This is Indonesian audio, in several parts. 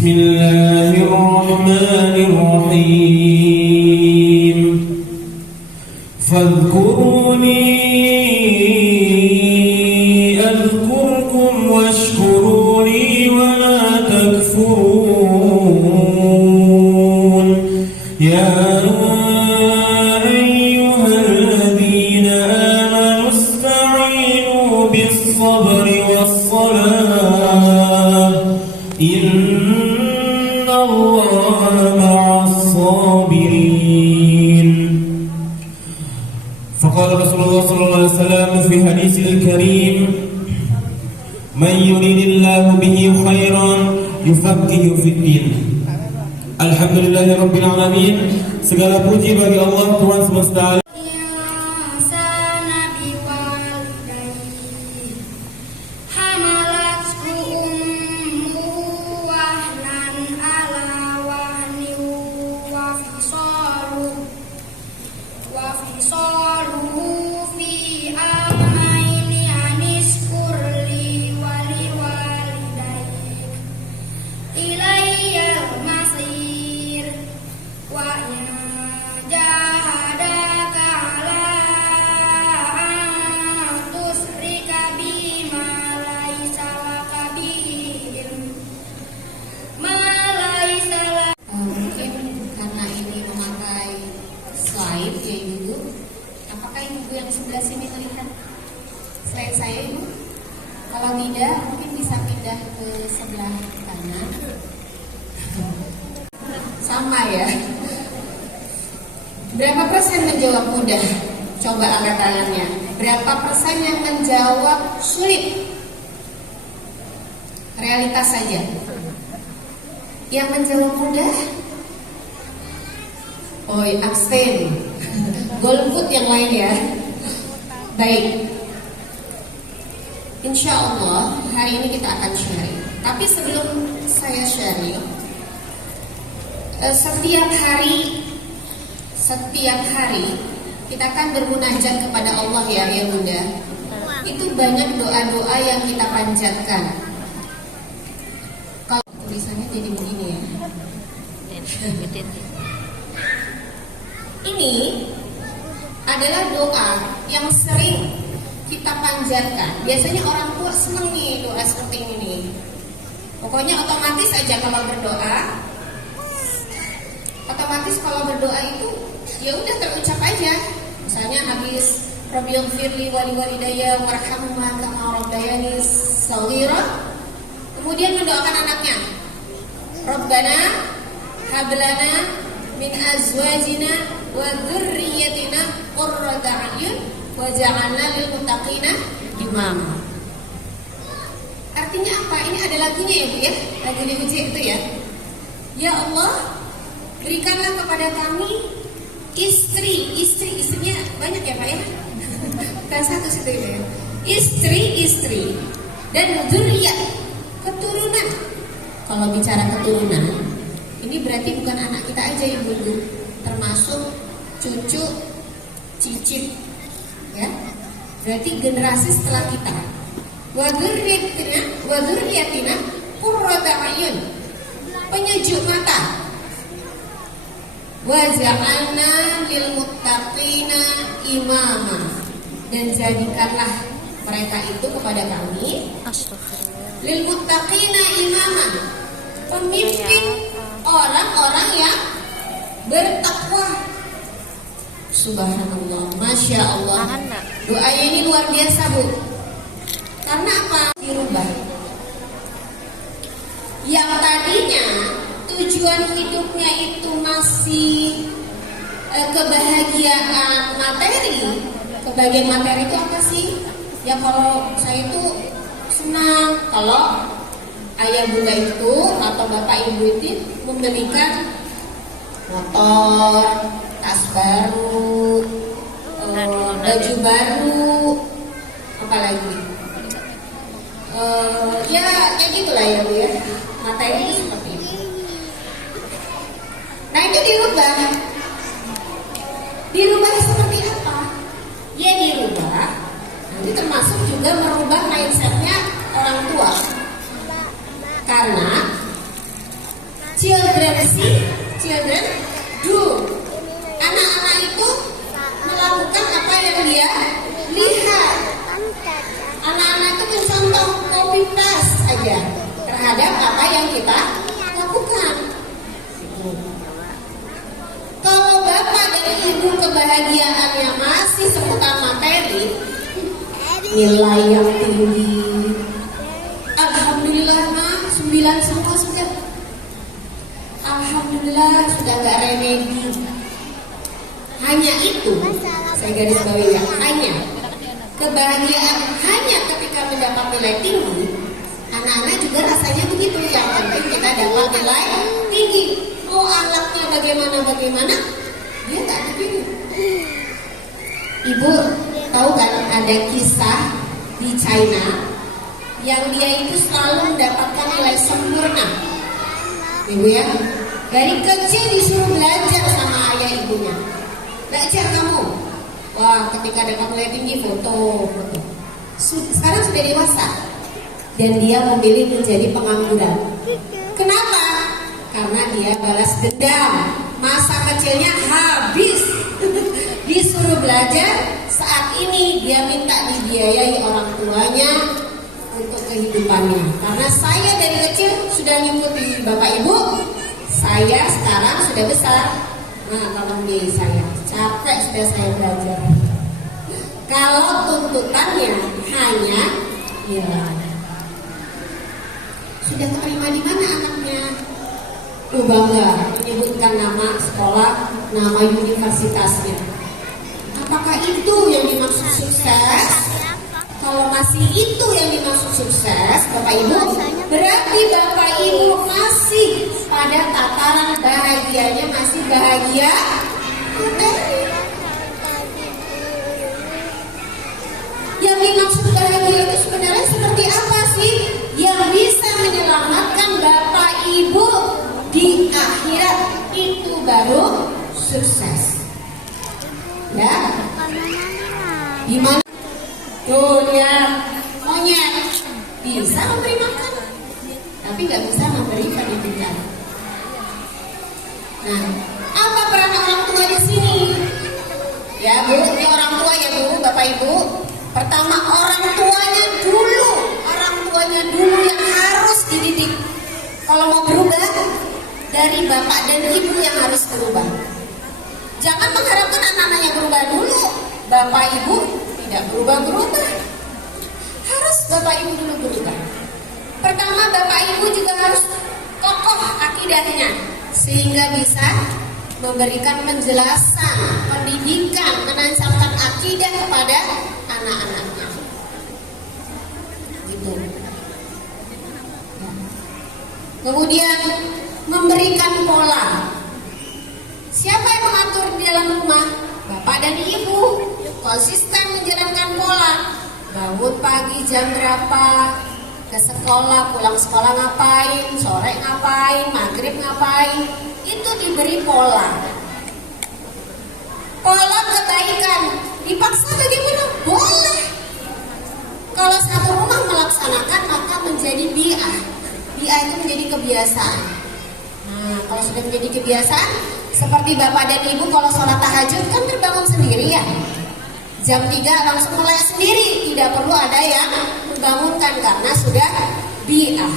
Bismillahirrahmanirrahim. Fadhkuruni adhkurkum washkuruni wa la takfurun. Ya ayyuhalladzina amanu ista'inu bis-sabri was-salah. Inna Allaha ma'as-sabirin. Faqala Rasulullah sallallahu alaihi wasallam fi haditsil karim, man yuridillahu bihi khairan yufaqihu fid-din. Alhamdulillahirabbil alamin. Segala puji bagi Allah Tuhan semesta alam. Selain saya Ibu, kalau tidak mungkin bisa pindah ke sebelah kanan. Sama ya. Berapa persen menjawab mudah? Coba angkat tangannya. Berapa persen yang menjawab sulit? Realitas saja. Yang menjawab mudah? Oh, abstain. Golput yang lain ya. Baik. Insya Allah hari ini kita akan sharing. Tapi sebelum saya sharing, setiap hari kita akan bermunajat kepada Allah ya Bunda. Itu banyak doa-doa yang kita panjatkan. Kalau tulisannya jadi begini ya. Ini adalah doa yang sering kita panjatkan. Biasanya orang tua seneng nih doa seperti ini. Pokoknya otomatis aja kalau berdoa itu ya udah terucap aja. Misalnya habis Rabbighfirli wa liwalidayya warhamhuma kama rabbayani shaghira. Kemudian mendoakan anaknya. Rabbana hab lana min azwajina wa dzurriyyatina qurrata a'yun waja'alna lil muttaqina imama. Artinya apa? Ini ada lagunya ya Bu ya? Lagu diuji itu ya. Ya Allah, berikanlah kepada kami istrinya banyak ya Pak ya? Bukan satu situ ya. Istri dan dzurriyyah, keturunan. Kalau bicara keturunan, ini berarti bukan anak kita aja Ibu, termasuk cucu, cicit. Ya, berarti generasi setelah kita. Wa dzurriyyatina qurrata a'yun, penyejuk mata. Wa ja'alna lil muttaqina imama, dan jadikanlah mereka itu kepada kami lil muttaqina imama, pemimpin orang-orang yang bertakwa. Subhanallah, Masya Allah. Doanya ini luar biasa Bu. Karena apa? Dirubah. Yang tadinya tujuan hidupnya itu masih kebahagiaan materi. Kebahagiaan materi itu apa sih? Ya kalau saya itu senang kalau ayah bunda itu atau bapak ibu itu membelikan motor, tas baru, baju baru, apalagi ya kayak gitulah ya Bu ya, materi seperti itu. Nah itu dirubah seperti apa? Ya dirubah, nanti termasuk juga merubah mindsetnya orang tua. Karena see children do. Anak-anak itu melakukan apa yang dia lihat. Anak-anak itu mencontoh, copy paste aja terhadap apa yang kita lakukan. Kalau bapak dan ibu kebahagiaannya masih seputar materi, nilai yang tinggi, alhamdulillah mah 9 semua sudah. Alhamdulillah sudah gak remedi. Hanya itu, saya garis bawahi ya, hanya kebahagiaan hanya ketika mendapat nilai tinggi. Anak-anak juga rasanya begitu. Yang penting kita dapat nilai tinggi. Oh, anaknya bagaimana, dia tak begini. Ibu tahu kan ada kisah di China yang dia itu selalu mendapatkan nilai sempurna. Ibu ya, dari kecil disuruh belajar sama ayah ibunya. Belajar kamu. Wah, ketika dapat nilai tinggi foto. Sekarang sudah dewasa dan dia memilih menjadi pengangguran. Kenapa? Karena dia balas dendam. Masa kecilnya habis. Disuruh belajar, saat ini dia minta dibiayai orang tuanya untuk kehidupannya. Karena saya dari kecil sudah ngikuti bapak ibu, saya sekarang sudah besar. Nah, tolong biayai saya. Capek sudah saya belajar. Kalau tuntutannya hanya nilai. Sudah terima di mana anaknya? Bangga menyebutkan nama sekolah, nama universitasnya. Apakah itu yang dimaksud sukses? Kalau masih itu yang dimaksud sukses, Bapak Ibu, berarti Bapak Ibu masih pada tataran bahagianya, masih bahagia materi. Yang dimaksud bahagia itu sebenarnya seperti apa sih? Yang bisa menyelamatkan Bapak Ibu di akhirat, itu baru sukses. Ya, gimana? Tuh lihat, monyet bisa memberi makan, tapi nggak bisa memberi pendidikan. Nah, apa peran orang tua di sini? Ya Bu, ini orang tua ya Bu, Bapak Ibu. Pertama orang tuanya dulu yang harus dididik. Kalau mau berubah, dari bapak dan ibu yang harus berubah. Jangan mengharapkan anak-anaknya berubah dulu. Bapak ibu tidak berubah-berubah. Harus bapak ibu dulu berubah. Pertama bapak ibu juga harus kokoh akidahnya, sehingga bisa memberikan penjelasan, pendidikan, menancapkan akidah kepada anak-anaknya. Gitu. Kemudian memberikan pola. Siapa yang mengatur di dalam rumah? Bapak dan ibu. Konsisten menjalankan pola. Bangun pagi jam berapa, ke sekolah, pulang sekolah ngapain, sore ngapain, maghrib ngapain. Itu diberi pola. Pola kebaikan. Dipaksa bagaimana? Boleh. Kalau satu rumah melaksanakan, maka menjadi bi'ah. Bi'ah itu menjadi kebiasaan. Nah, kalau sudah menjadi kebiasaan, seperti bapak dan ibu kalau sholat tahajud kan terbangun sendiri ya. Jam 3 langsung mulai sendiri, tidak perlu ada yang membangunkan karena sudah bi'ah.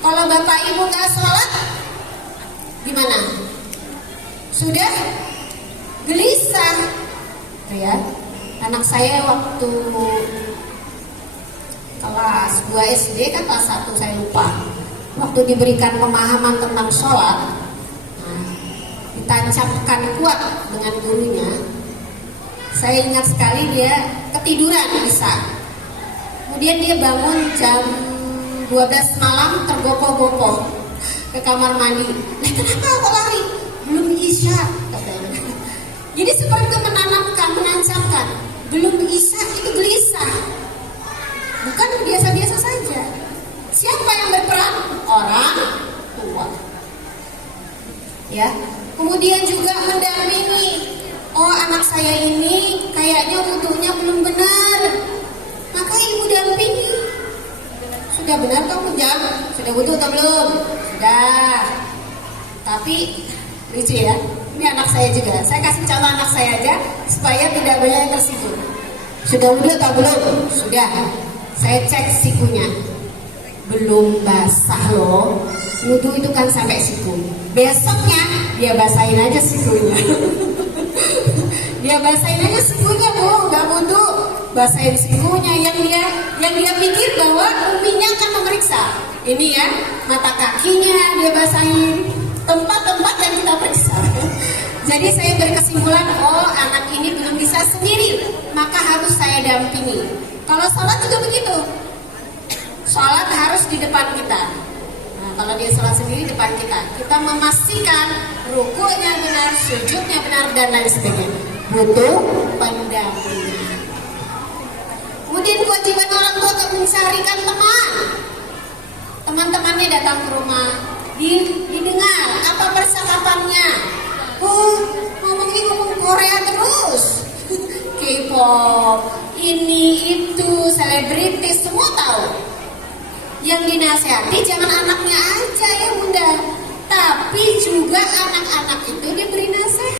Kalau bapak ibu nggak sholat, gimana? Sudah gelisah. Ya, anak saya waktu kelas 2 SD kan kelas 1 saya lupa. Waktu diberikan pemahaman tentang sholat, ditancapkan kuat dengan gurunya. Saya ingat sekali dia ketiduran bisa. Kemudian dia bangun jam 12 malam tergopoh-gopoh ke kamar mandi. Nah, kenapa kok lari? Belum isya, katanya. Jadi seperti menanamkan, menancapkan. Belum isya itu gelisah. Bukan biasa-biasa saja. Siapa yang berperan? Orang tua. Ya. Kemudian juga mendampingi. Oh, anak saya ini kayaknya wudunya belum benar. Maka ibu dampingi. Sudah benar kamu jam? Sudah wudu atau belum? Sudah. Tapi Tapi lucu ya, ini anak saya juga. Saya kasih contoh anak saya aja supaya tidak banyak yang tersinggung. Sudah wudhu atau belum? Sudah. Saya cek sikunya, belum basah loh. Wudhu itu kan sampai siku. Besoknya dia basahin aja sikunya. Dia basahin aja sikunya, Bu, nggak wudhu. Basahin sikunya. Yang dia pikir bahwa uminya akan memeriksa. Ini ya, mata kakinya dia basahin, tempat-tempat yang kita periksa. Jadi saya berkesimpulan, oh anak ini belum bisa sendiri, maka harus saya dampingi. Kalau sholat juga begitu. Sholat harus di depan kita. Nah, kalau dia sholat sendiri di depan kita, kita memastikan rukunya benar, sujudnya benar, dan lain sebagainya. Butuh pendampingan. Kemudian kewajiban orang tua untuk mencarikan teman. Teman-temannya datang ke rumah, didengar apa percakapannya. Oh, ngomongin Korea terus. K-pop, ini itu, selebritis, semua tahu. Yang dinasehati jangan anaknya